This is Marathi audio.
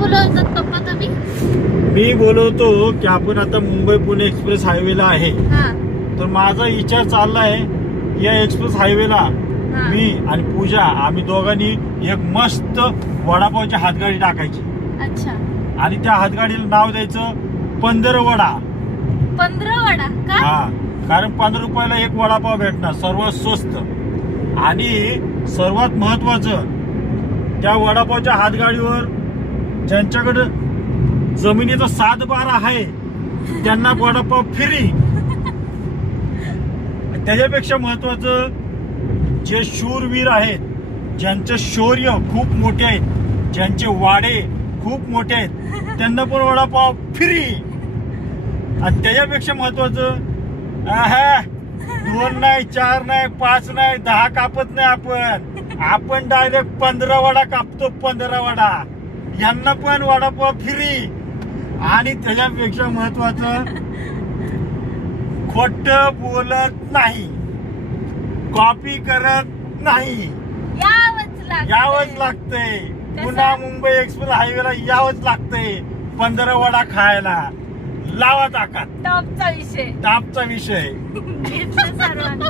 बोलवतात पप्पा तुम्ही? मी बोलवतो की आपण आता मुंबई पुणे एक्सप्रेस हायवेला आहे. हा तर माझा विचार चाललाय या एक्सप्रेस हायवेला हा. मी आणि पूजा आम्ही दोघांनी एक मस्त वडापावची हातगाडी टाकायची अच्छा. आणि त्या हातगाडीला नाव द्यायचं 15 वडा. 15 वडा का? हा, कारण 15 रुपयाला एक वडापाव भेटणार, सर्वात स्वस्त. आणि सर्वात महत्वाचं, त्या वडापावच्या हातगाडीवर ज्यांच्याकडे जमिनीचा 7 बार आहे त्यांना वडापाव फ्री. त्याच्यापेक्षा महत्वाचं, जे शूरवीर आहेत, ज्यांचे शौर्य खूप मोठे आहेत, ज्यांचे वाडे खूप मोठे आहेत, त्यांना पण वडापाव फ्री. आणि त्याच्यापेक्षा महत्वाचं, 2 नाही, 4 नाही, 5 नाही, 10 कापत नाही आपण डायरेक्ट 15 वडा कापतो. 15 वडा यांना पण वडापाव फ्री. आणि त्याच्यापेक्षा महत्वाचं, खोट बोलत नाही, कॉपी करत नाही. यावंच लागतंय. पुन्हा मुंबई एक्सप्रेस हायवेला यावंच लागतंय 15 वडा खायला. लावा ताकात. टॉपचा विषय तापचा विषय. घेतलं सर्वांना.